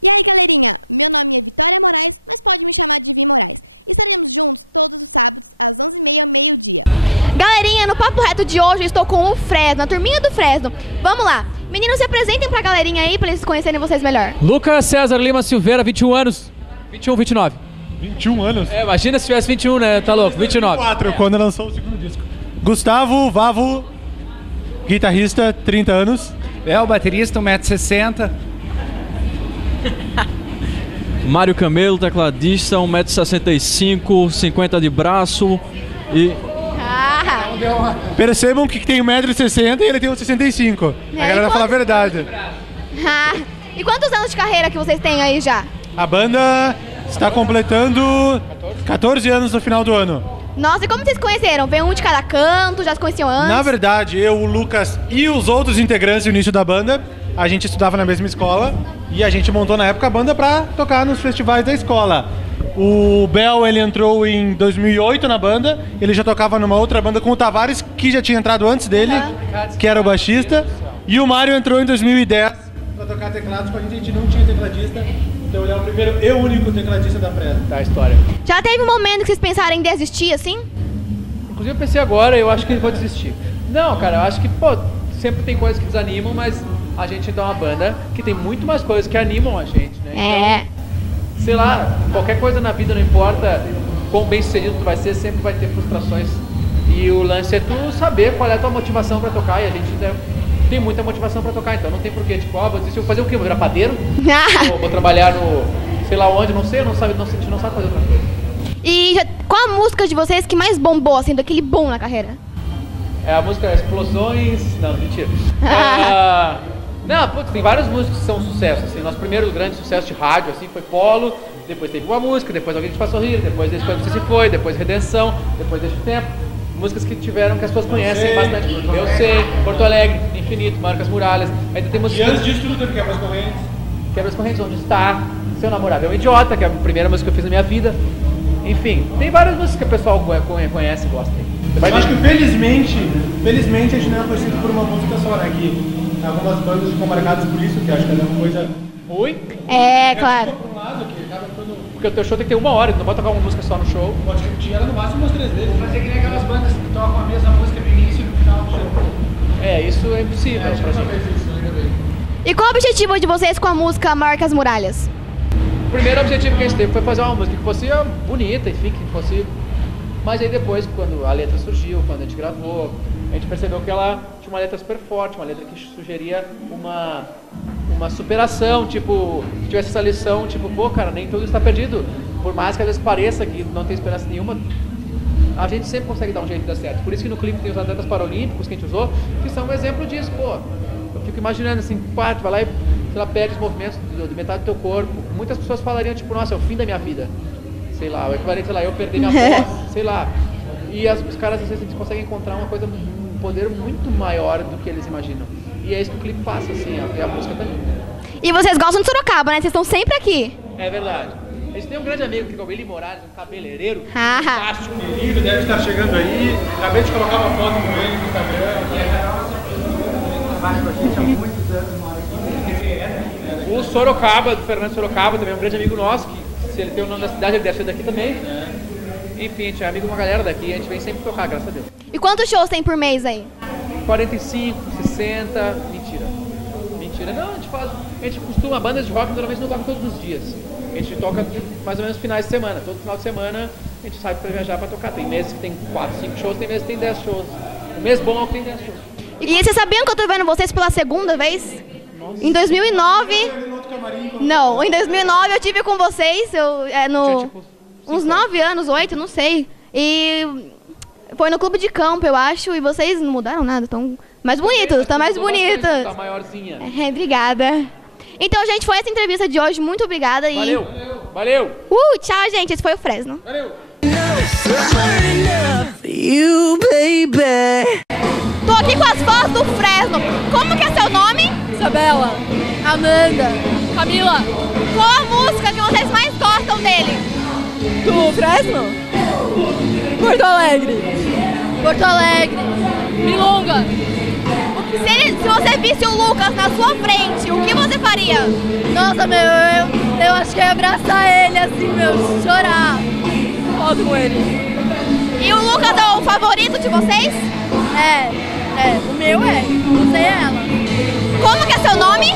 E aí, galerinha, meu nome é Vitória Moraes, mas pode me chamar de Vi Moraes. Estaremos juntos todos os sábados, às 11h30, meio-dia. Galerinha, no Papo Reto de hoje eu estou com o Fresno, a turminha do Fresno. Vamos lá. Meninos, se apresentem pra galerinha aí, pra eles conhecerem vocês melhor. Lucas César Lima Silveira, 21 anos. 21, 29. 21 anos? É, imagina se tivesse 21, né? Tá louco, 29. 24, quando lançou o segundo disco. Gustavo Vavo, guitarrista, 30 anos. É, o baterista, 1,60 m. Mário Camelo, tecladista, 1,65 m, 50 de braço e... Percebam que tem 1,60 m e ele tem 1,65 m. A galera fala a verdade. E quantos anos de carreira que vocês têm aí já? A banda está completando 14 anos no final do ano. Nossa, e como vocês conheceram? Veio um de cada canto, já se conheciam antes? Na verdade, eu, o Lucas e os outros integrantes do início da banda, a gente estudava na mesma escola e a gente montou na época a banda pra tocar nos festivais da escola. O Bel, ele entrou em 2008 na banda, ele já tocava numa outra banda com o Tavares, que já tinha entrado antes dele, que era o baixista. E o Mário entrou em 2010 pra tocar teclados com a gente não tinha tecladista, então ele é o primeiro e único tecladista da Fresno. Tá, a história. Já teve um momento que vocês pensaram em desistir, assim? Inclusive eu pensei agora, eu acho que vou desistir. Não, cara, eu acho que, pô, sempre tem coisas que desanimam, mas a gente é uma banda que tem muito mais coisas que animam a gente, né? Então, sei lá, qualquer coisa na vida, não importa quão bem sucedido tu vai ser, sempre vai ter frustrações. E o lance é tu saber qual é a tua motivação pra tocar, e a gente tem muita motivação pra tocar, então não tem porquê, tipo, vou desistir, vou fazer o quê? Vou virar padeiro? Ou vou trabalhar no, sei lá onde, não sei, a gente não sabe fazer outra coisa. E qual a música de vocês que mais bombou, assim, daquele boom na carreira? É a música Explosões... Não, mentira. Não, putz, tem várias músicas que são sucesso, assim, nosso primeiro grande sucesso de rádio, assim, foi Polo, depois teve uma música, depois Alguém Te Faz Sorrir, depois Quando Você Se Foi, depois Redenção, depois Deixa o Tempo, músicas que tiveram, que as pessoas conhecem bastante, Eu Sei, Porto Alegre, Infinito, Marca as Muralhas, ainda tem música... E antes disso tudo teve Quebra as Correntes. Quebra as Correntes, Onde Está, Seu Namorado é um Idiota, que é a primeira música que eu fiz na minha vida, enfim, tem várias músicas que o pessoal conhece e gosta. Eu acho que felizmente a gente não é conhecido por uma música só, né? Que algumas bandas ficam marcadas por isso, que acho que é uma coisa ruim. É, claro. Porque o teu show tem que ter 1 hora, tu não pode tocar uma música só no show. Pode repetir ela no máximo umas 3 vezes. Mas é que nem aquelas bandas que tocam a mesma música no início e no final do show. É, isso é impossível pra gente. E qual o objetivo de vocês com a música Marca as Muralhas? O primeiro objetivo que a gente teve foi fazer uma música que fosse bonita, enfim, que fosse... Mas aí depois, quando a letra surgiu, quando a gente gravou, a gente percebeu que ela tinha uma letra super forte, uma letra que sugeria uma superação, tipo, que tivesse essa lição, tipo, pô, cara, nem tudo está perdido. Por mais que às vezes pareça que não tem esperança nenhuma, a gente sempre consegue dar um jeito de dar certo. Por isso que no clipe tem os atletas paralímpicos que a gente usou, que são um exemplo disso, pô. Eu fico imaginando assim, pá, tu vai lá e, sei lá, perde os movimentos de metade do teu corpo. Muitas pessoas falariam, tipo, nossa, é o fim da minha vida. Sei lá, o equivalente, sei lá, eu perder minha voz, sei lá. E os caras às vezes eles conseguem encontrar uma coisa, um poder muito maior do que eles imaginam. E é isso que o clipe passa, assim, a música também. E vocês gostam de Sorocaba, né? Vocês estão sempre aqui. É verdade. A gente tem um grande amigo que é o Willy Moraes, um cabeleireiro fantástico. Querido, deve estar chegando aí. Acabei de colocar uma foto com ele no Instagram. O Sorocaba, do Fernando Sorocaba, também é um grande amigo nosso, que se ele tem o nome da cidade, ele deve ser daqui também. Enfim, a gente é amigo de uma galera daqui, a gente vem sempre tocar, graças a Deus. E quantos shows tem por mês aí? 45, 60, mentira, não, a gente costuma, bandas de rock normalmente não toca todos os dias. A gente toca mais ou menos finais de semana, todo final de semana a gente sai pra viajar pra tocar. Tem meses que tem 4, 5 shows, tem meses que tem 10 shows. O mês bom é o que tem 10 shows. E vocês sabiam que eu tô vendo vocês pela segunda vez? Nossa. Em 2009... Não, em 2009 eu tive com vocês, uns 9 anos, 8, não sei. E foi no clube de campo, eu acho, e vocês não mudaram nada, estão mais bonitos, tá mais bonitos. Tá maiorzinha. É, obrigada. Então, gente, foi essa entrevista de hoje, muito obrigada. Valeu. Tchau, gente, esse foi o Fresno. Valeu. Tô aqui com as fãs do Fresno. Como que é seu nome? Isabela, Amanda, Camila. Qual a música que vocês mais gostam dele? Do Fresno? Porto Alegre. Porto Alegre. Milonga. O Se você visse o Lucas na sua frente, o que você faria? Nossa, meu, eu acho que eu ia abraçar ele assim, meu, chorar. Foto com ele. E o Lucas é o favorito de vocês? O meu você é ela. Como que é seu nome?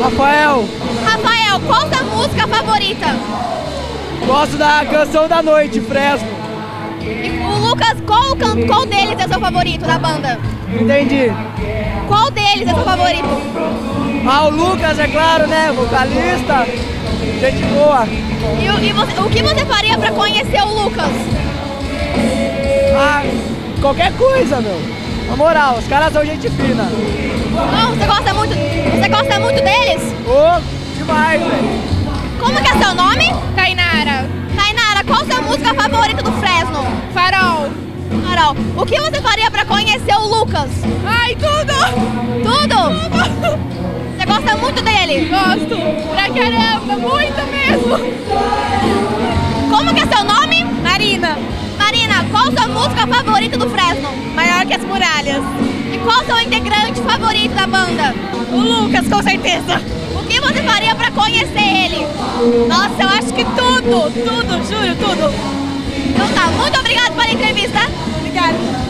Rafael, Rafael, qual sua música favorita? gosto da Canção da Noite, Fresno. E o Lucas, qual deles é seu favorito da banda? Entendi. Qual deles é seu favorito? Ah, o Lucas, é claro, né? Vocalista, gente boa. O que você faria pra conhecer o Lucas? Ah, qualquer coisa, meu. Na moral, os caras são gente fina. Não, você gosta muito deles? Ô, demais, velho. Como que é seu nome? Tainara. Tainara, qual sua música favorita do Fresno? Farol. Carol, o que você faria pra conhecer o Lucas? Ai, tudo. Tudo? Você gosta muito dele? Gosto. Pra caramba, muito mesmo. Como que é seu nome? Marina. Marina, qual sua música favorita do Fresno? Maior que as muralhas. E qual seu integrante favorito da banda? O Lucas, com certeza. O que você faria pra conhecer ele? Nossa, eu acho que tudo, juro, tudo. Então tá, muito obrigada pela entrevista. Obrigada.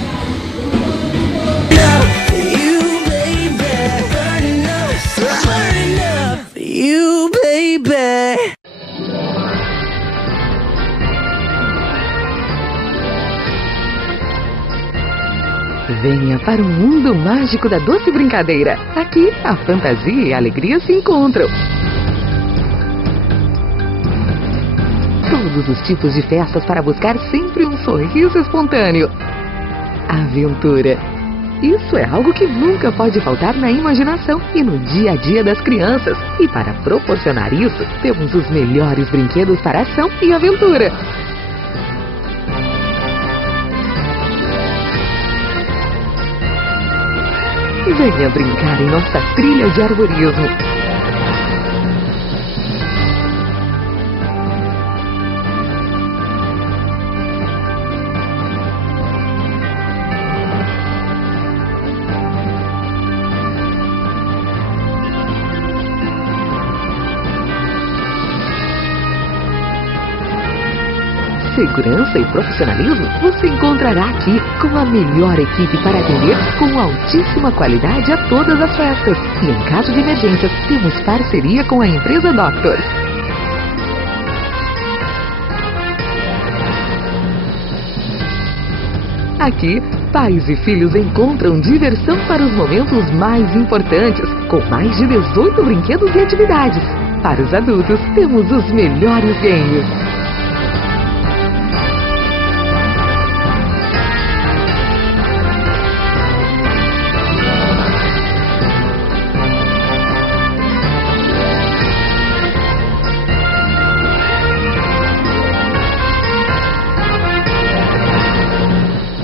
Venha para o mundo mágico da doce brincadeira. Aqui, a fantasia e a alegria se encontram. Todos os tipos de festas para buscar sempre um sorriso espontâneo. Aventura. Isso é algo que nunca pode faltar na imaginação e no dia a dia das crianças. E para proporcionar isso, temos os melhores brinquedos para ação e aventura. Venha brincar em nossa trilha de arborismo. Segurança e profissionalismo você encontrará aqui com a melhor equipe para atender com altíssima qualidade a todas as festas. E em caso de emergências, temos parceria com a empresa Doctors. Aqui, pais e filhos encontram diversão para os momentos mais importantes, com mais de 18 brinquedos e atividades. Para os adultos, temos os melhores games.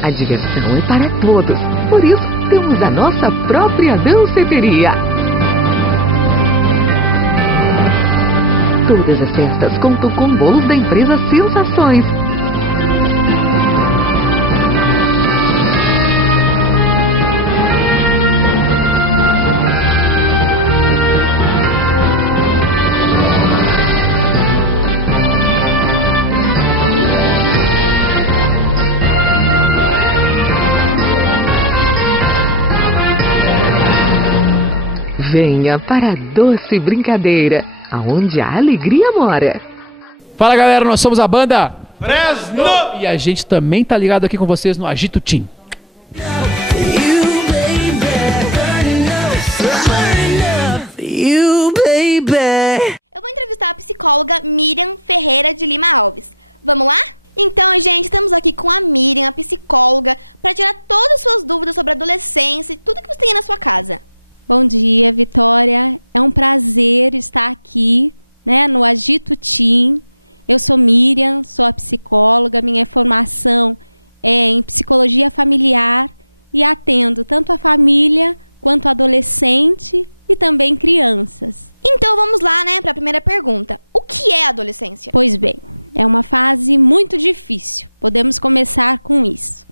A diversão é para todos, por isso temos a nossa própria danceteria. Todas as festas contam com bolos da empresa Sensações. Venha para a doce brincadeira, aonde a alegria mora. Fala galera, nós somos a banda Fresno! e a gente também tá ligado aqui com vocês no Agito Team. Eu vou entrevistar a psicóloga Miriam Ferreira de Lima Alves. Vamos lá? Então, gente, estamos aqui com a Miriam, a psicóloga, para tirar todas as suas dúvidas sobre a adolescência e tudo que você tem na sua casa. Bom dia, Vitória. É um prazer estar aqui, né, no Agito Team. Eu sou Miriam, sou a psicóloga. Minha formação é em psicologia familiar e atendo tanto a família quanto adolescente e também crianças. Então, vamos lá, né, para a primeira pergunta. O que é a adolescência? Pois bem, é uma fase muito difícil. Podemos começar com isso.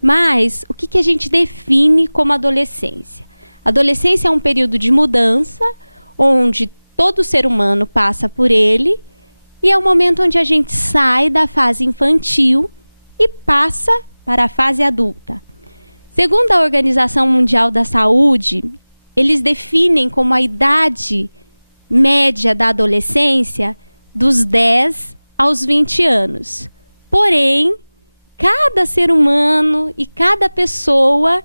Mas o que a gente define como adolescência? A adolescência é um período de mudança, onde todo ser humano passa por ele, e é o momento onde a gente sai da fase infantil e passa para a fase adulta. Segundo a Organização Mundial da Saúde, eles definem como a idade média da adolescência dos 10 aos 20 anos. Porém, cada ser humano e cada pessoa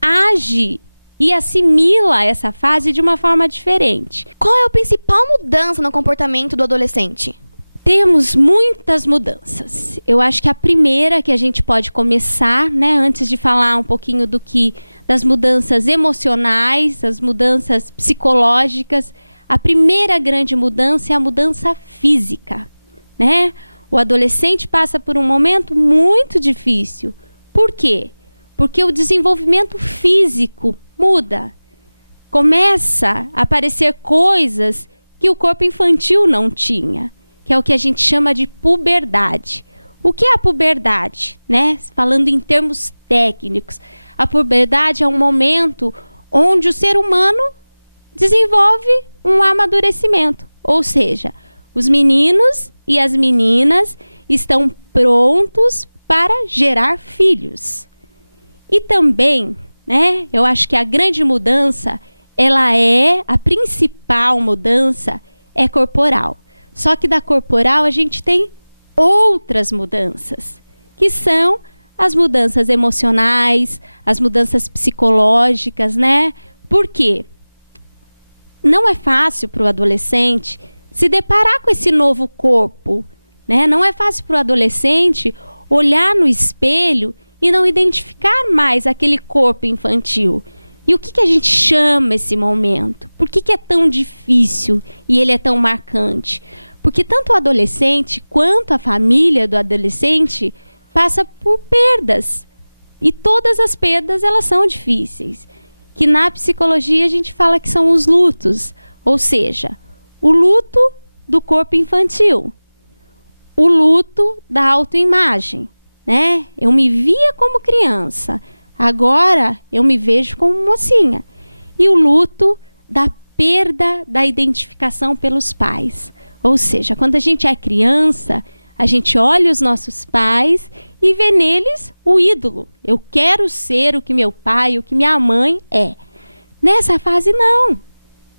age e assimila essa fase de uma forma diferente. Qual é a principal mudança no comportamento do adolescente? Temos muitas mudanças. Eu acho que a primeira que a gente pode começar, né, antes de falar um pouquinho das mudanças emocionais, as mudanças psicológicas, a primeira grande mudança é a mudança física, né? O adolescente passa por um momento muito difícil. Por quê? Porque o desenvolvimento físico muda. Começa a aparecer coisas que o corpo infantil não tinha, que é o que a gente chama de puberdade. O que é a puberdade, né? Falando em termos técnicos, a puberdade é um momento onde o ser humano desenvolve um amadurecimento, ou seja, os meninos e as meninas estão prontos para gerar filhos. E também, né, eu acho que a grande mudança, a principal mudança é corporal. Só que da corporal a gente tem outras mudanças, que são as mudanças emocionais, as mudanças psicológicas, né? Por quê? Não é fácil para o adolescente se deparar com esse novo corpo, né? Não é fácil para o adolescente olhar no espelho e não identificar mais aquele corpo infantil. E o que a gente chama esse momento? Por que é tão difícil e ele é tão marcante? Porque tanto o adolescente quanto a família do adolescente passa por perdas. E todas as perdas, elas são difíceis. Que na psicologia a gente fala que são os lutos. Ou seja, o luto do corpo infantil. O luto da autoimagem, né? Eu me via como criança. Agora eu me vejo como mocinha. E o luto da perda da identificação pelos pais. Ou seja, quando a gente é criança, a gente olha os nossos pais e vê neles o ídolo. Eu quero ser o que meu pai, o que minha mãe é. Nessa fase, não.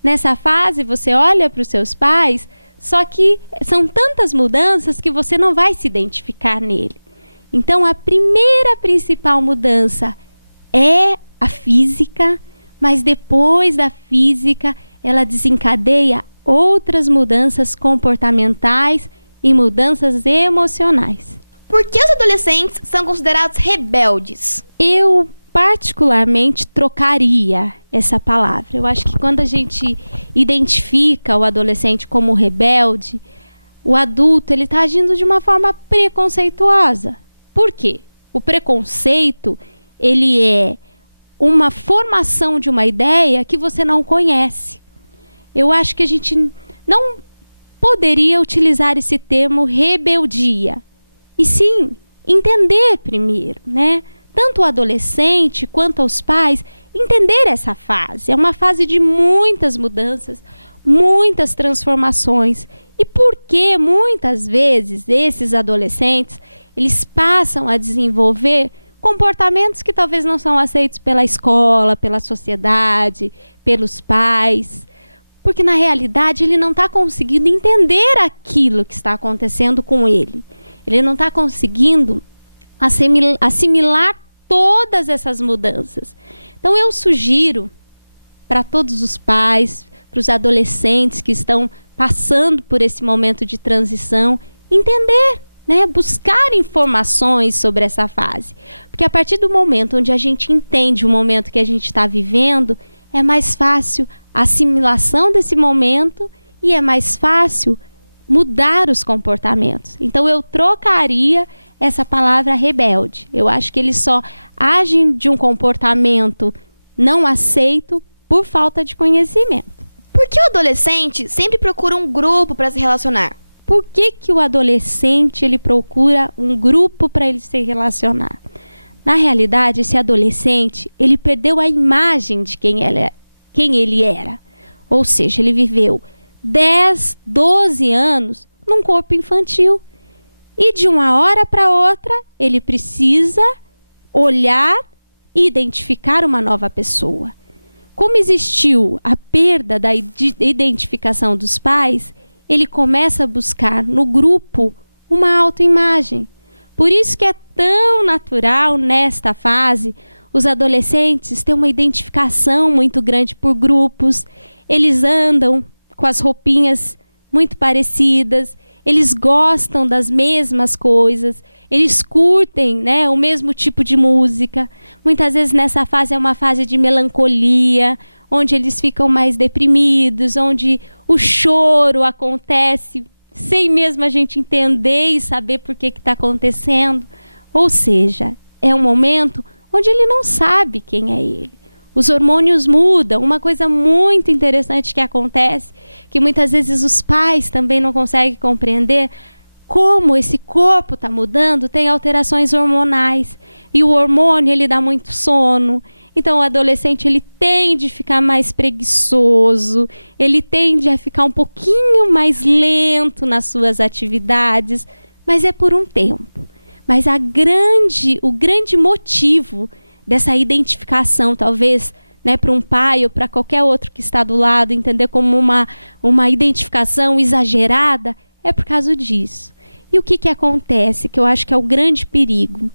Nessa fase, você olha para os seus pais, só que são tantas mudanças que você não vai se identificar nele. Então, a primeira principal mudança é a física, mas depois da física, ela desencadeia outras mudanças comportamentais e mudanças emocionais. Por que os adolescentes são considerados rebeldes? Eu, particularmente, trocaria essa palavra. Eu acho que quando a gente identifica o adolescente como rebelde, o adulto está agindo de uma forma preconceituosa. Por quê? O preconceito, ele é uma formação de uma ideia que você não conhece. Eu acho que a gente não poderia utilizar esse termo rebeldia. E sim, entender primeiro, né? Tanto o adolescente quanto os pais, entender essa fase. É uma fase de muitas mudanças, muitas transformações. E por que muitas vezes esses adolescentes, eles passam a desenvolver comportamentos que talvez não são aceitos pela escola, pela sociedade, pelos pais? Porque, na realidade, ele não está conseguindo entender aquilo que está acontecendo com ele. Ele não está conseguindo assimilar todas essas mudanças. Então, eu sugiro para todos os pais, para os adolescentes que estão passando por esse momento de transição, entender, né? Buscar informações sobre essa fase. Porque a partir do momento onde a gente entende o momento que a gente está vivendo, é mais fácil a assimilação desse momento e é mais fácil mudar os comportamentos. Então, eu trocaria essa palavra rebelde. Eu acho que eles só agem de um comportamento não aceito por falta de conhecimento. Por que o adolescente sempre procura um grupo para se relacionar? Por que o adolescente ele procura um grupo para ele se relacionar? Na realidade, esse adolescente, ele perdeu a imagem de quem ele era. Ou seja, ele viveu 10, 12 anos num corpo infantil. E de uma hora para outra, ele precisa olhar e identificar uma nova pessoa. Como existiu a perda da identificação dos pais, ele começa a buscar no grupo uma autoimagem. Por isso que é tão natural nesta fase os adolescentes terem uma identificação muito grande por grupos. Eles andam com as roupinhas muito parecidas, eles gostam das mesmas coisas, eles curtem, né, o mesmo tipo de música. Muitas vezes nessa fase é uma fase de melancolia, onde eles ficam mais deprimidos, onde o choro acontece sem mesmo a gente entender e saber por que está acontecendo. Ou seja, é um momento onde ele não sabe quem é ele. Os hormônios mudam. Uma coisa muito interessante que acontece, que muitas vezes os pais também não conseguem compreender, como esse corpo está mudando, tem alterações hormonais. E o hormônio, ele dá muito sono. Então, o adolescente, ele tende a ficar mais preguiçoso, ele tende a ficar um pouquinho mais lento nas suas atividades, mas é por um tempo. Mas o grande motivo dessa identificação, talvez, né, para um pai ou para qualquer outro que está do lado, entender como uma identificação exagerada, é por causa disso. E o que acontece, que eu acho que é o grande perigo?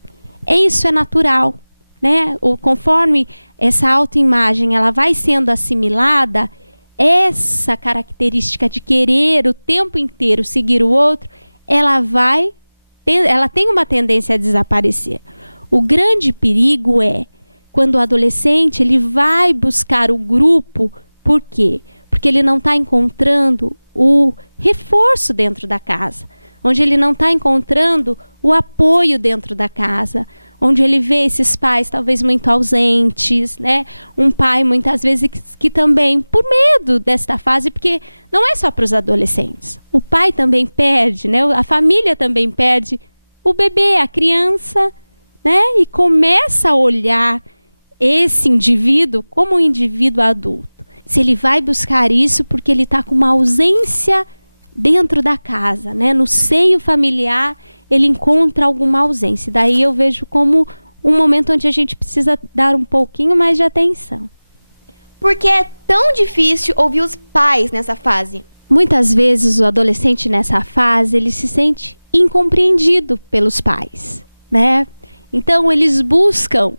Isso é natural, né? Conforme essa autoimagem ela vai sendo assimilada, essa característica de querer o tempo inteiro seguir o outro, ela tem uma tendência a desaparecer. O grande perigo é quando o adolescente ele vai buscar o grupo. Por quê? Porque ele não está encontrando o reforço dentro da casa, onde ele não está encontrando o apoio dentro da casa, onde ele vê esses pais talvez muito ausentes, né? Um pai muitas vezes que também, por medo desta fase, porque não é só para os adolescentes, o pai também perde, né? A família também perde o bebê, a criança, né? E começa a olhar esse indivíduo como um indivíduo adulto. Se ele vai buscar isso porque ele está com uma ausência dentro da casa, né? No seio familiar, ele encontra alguma ausência. Daí eu vejo como um momento onde a gente precisa dar um pouquinho mais de atenção. Por que é tão difícil ouvir os pais nessa fase? Muitas vezes o adolescente nessa fase, ele se sente incompreendido pelos pais, né? Então eles buscam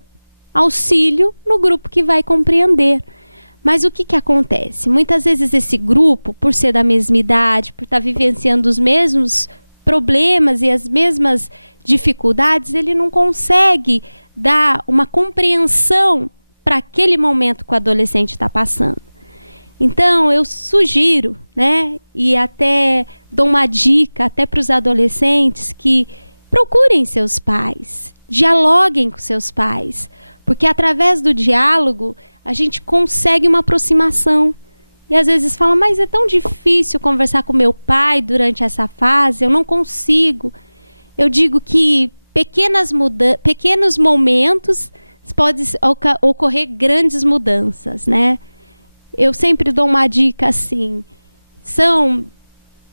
auxílio no grupo que vai compreender. Mas o que acontece? Muitas vezes esse grupo, por ser da mesma idade, por estar vivenciando os mesmos problemas e as mesmas dificuldades, ele não consegue dar uma compreensão para aquele momento que o adolescente está passando. Então, eu sugiro, né, e até dou uma dica até para os adolescentes que procurem seus pais, dialoguem com seus pais, porque através do diálogo a gente consegue uma aproximação. E às vezes fala, mas é tão difícil conversar com meu pai durante essa fase, eu não consigo. Eu digo que pequenos momentos podem ocorrer grandes mudanças, né? Eu sempre dou uma dica assim,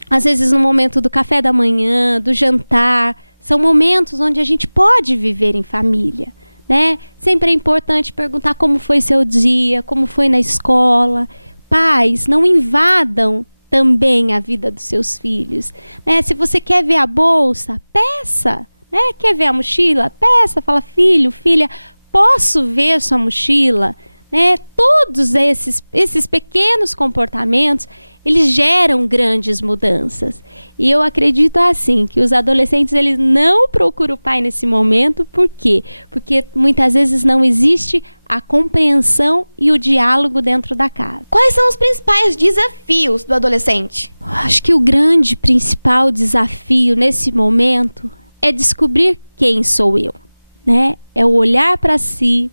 às vezes no momento do café da manhã, do jantar, são momentos onde a gente pode viver em família, né? Sempre é importante perguntar como foi seu dia, como foi na escola. Pais, não invadam também a vida dos seus filhos, né? Se você quer ver a bolsa, peça, né? Quer ver a mochila? Peça, fala, filho, filha, posso ver sua mochila? Né? Todos esses pequenos comportamentos, eles geram grandes mudanças. E eu acredito assim, que os adolescentes eles não procuram o pai nesse momento. Por quê? Porque muitas vezes não existe a compreensão e o diálogo dentro da casa. Quais são os principais desafios do adolescente? Acho que o grande principal desafio nesse momento é descobrir quem sou eu, né? É o olhar para si,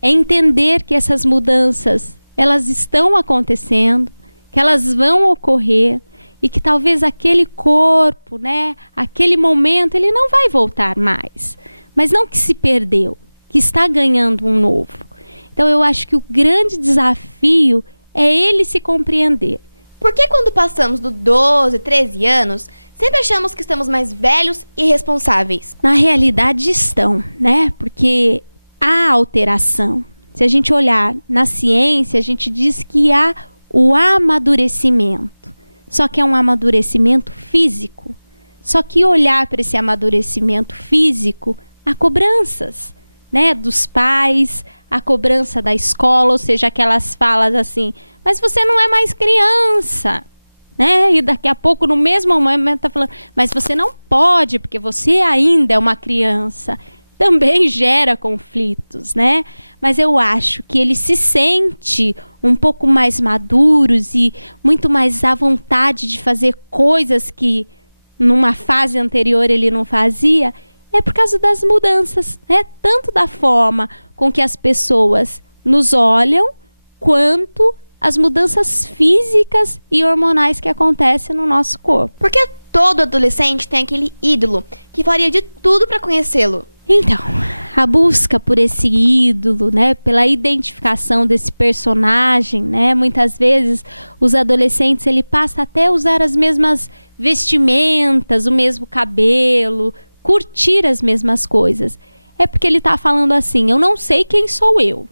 é entender que essas mudanças, elas estão acontecendo, que elas vão ocorrer e que talvez aquele corpo, né, aquele momento, ele não vai voltar mais. Mas não que se perdeu, que está ganhando um novo. Então eu acho que o grande desafio é ele se compreender. Por que quando passamos dos 12, 13 anos, sempre achamos que estamos mais velhos e responsáveis? Na realidade estão, né? Porque há alteração. Se a gente olhar na ciência, a gente diz que há o amadurecimento. Só que é um amadurecimento físico. Só que olhar para esse amadurecimento físico, há cobranças, né? Dos pais, a cobrança da escola, ou seja, aquelas falas assim, mas você não é mais criança, né? E daqui a pouco, no mesmo momento, tá falando, mas você não pode, porque você ainda é uma criança. Também gera conflitos, né? Mas eu acho que ele se sente um pouco mais maduros e muito mais à vontade de fazer coisas que numa fase anterior ele não fazia, é por causa das mudanças, né? Tanto da forma com que as pessoas nos olham, quanto as mudanças físicas e hormonais que acontecem no nosso corpo. Porque todo adolescente tem aquele ídolo que faria de tudo para conhecê-lo. Então, a busca por esse ídolo, né, pela identificação desse personagem, né, muitas vezes os adolescentes ele passa até a usar as mesmas vestimentas, o mesmo cabelo, curtir as mesmas coisas. É porque ele está falando assim, eu não sei quem sou eu.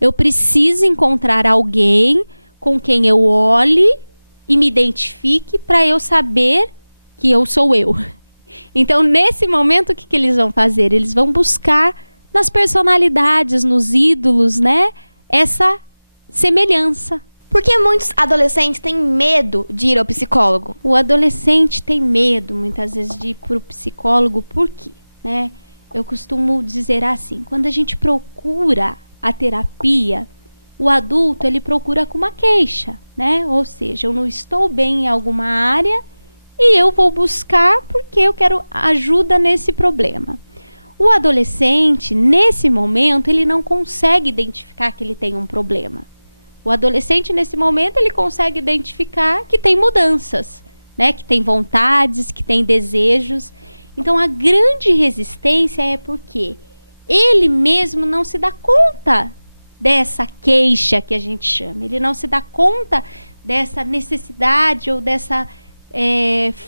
Eu preciso encontrar alguém com quem eu olhe e me identifique para eu saber que eu sou eu. Então, nesse momento, o que eles vão fazer? Eles vão buscar nas personalidades, nos ídolos, né? Essa semelhança. Por que muitos adolescentes têm medo de ir ao psicólogo? O adolescente tem medo, muitas vezes, de ir para o psicólogo. Por quê? Né? Eu costumo dizer assim, quando a gente procura a terapia, o adulto ele procura com uma queixa, né? Ou seja, eu não estou bem em alguma área e eu vou buscar porque eu quero ajuda nesse problema. O adolescente, nesse momento, ele não consegue identificar que ele tem um problema. O adolescente, nesse momento, ele consegue identificar que tem mudanças, né? Que tem vontades, que tem desejos. Então, a grande resistência é porque ele mesmo não se dá conta dessa queixa que a gente chama. Ele não se dá conta dessa necessidade ou dessa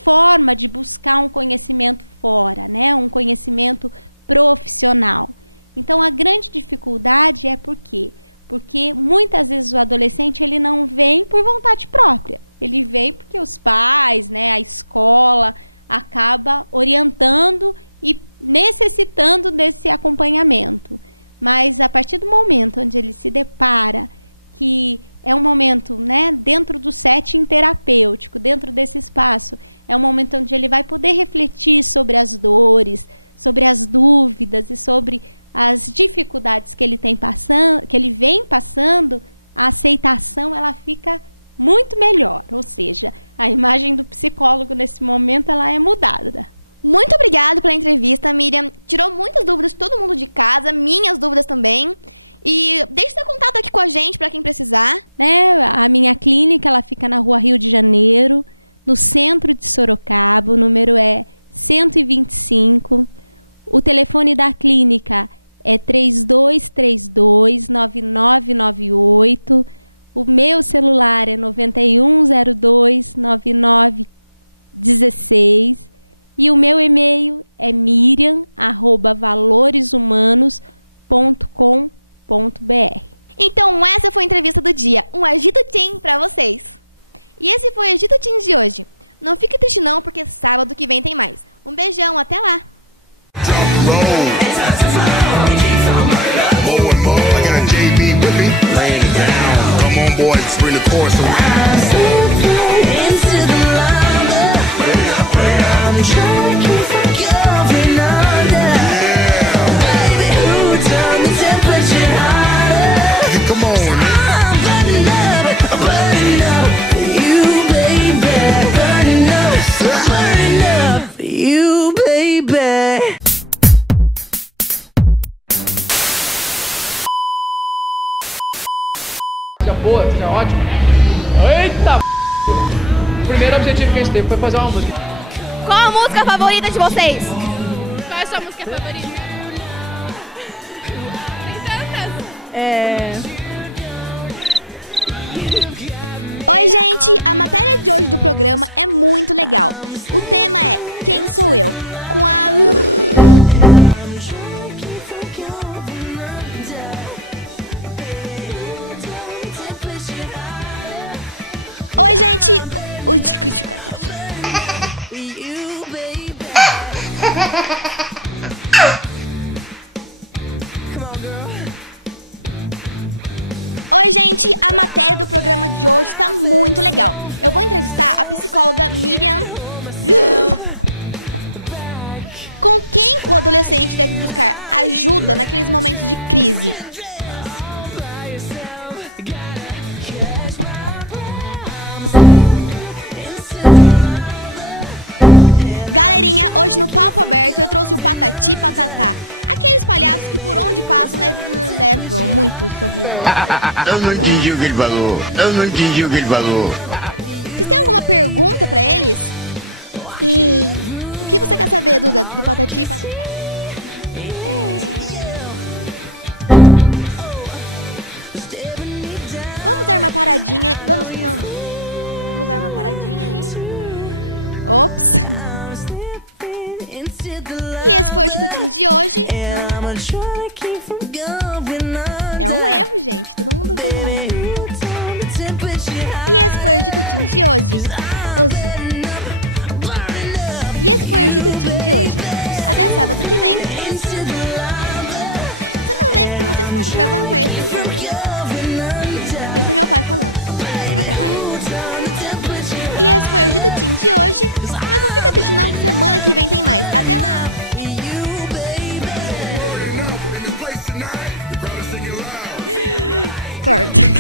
forma de buscar um conhecimento fora, né? Um conhecimento profissional. Então, a grande dificuldade é por quê? Porque muitas vezes o adolescente ele não vem por vontade própria. Ele vem porque os pais, né, a escola acaba orientando e necessitando desse acompanhamento. Mas a partir do momento onde ele se depara que é um momento, né, dentro do setting terapêutico, dentro desse espaço, é um momento onde ele vai poder refletir sobre as dores, sobre as dúvidas e sobre as dificuldades que ele vem passando, a aceitação ela fica muito melhor. Ou seja, a imagem do psicólogo nesse momento ela é mudada. Muito obrigada pela entrevista, Miriam. Tirou muitas dúvidas de todo mundo de casa, minhas dúvidas também. E deixe seu contato aqui com a gente para quem precisar. Né, a minha clínica ela fica na Rua Rio de Janeiro, no centro de Sorocaba. O número é 125. O telefone da clínica é 3232-9998. O meu celular é 9102-9916. E o meu e-mail é miriam@valoreshumanos.com.br. Então essa foi a entrevista do dia, um Agito Teen pra vocês. E esse foi o Agito Teen de hoje. Não fique triste não, porque sábado que vem tem mais. Um beijão, até lá! Boa, seja ótimo. Eita! O primeiro objetivo que a gente teve foi fazer uma música. Qual a música favorita de vocês? Qual é a sua música favorita? Oi, gente! A matéria de hoje do programa é muito legal. O tema é Quem Sou Eu? Com a... Oi, gente! Oi, gente! A matéria do programa de hoje tá muito legal. Eu vou entrevistar a psicóloga Miriam. Com quem o adolescente deve buscar ajuda naqueles momentos de crise? Galerinha, hoje no Papo Aberto eu trouxe o Patati Patatá. Aqueles palhaços que por onde passam levam muito sorriso. Eu não entendi o que ele falou. Vocês têm alguma pergunta pra eles? O que você quer saber, Duda, do Patati Patatá? Vamos dar uma paradinha. Vamos dar uma paradinha aí. Ops. E esse foi o Titutinhos de hoje. É um erro, gente. Todo mundo fez um erro. E esse foi o Titutinhos de hoje. Até sábado que vem. Você não lembra que vocês estão gravando para esse ano? Esse é meu pai falando. Tá me atrapalhando. E esse foi o Titutinho de hoje. Mas não fica triste não, que semana que vem tem mais. Até lá! Corta.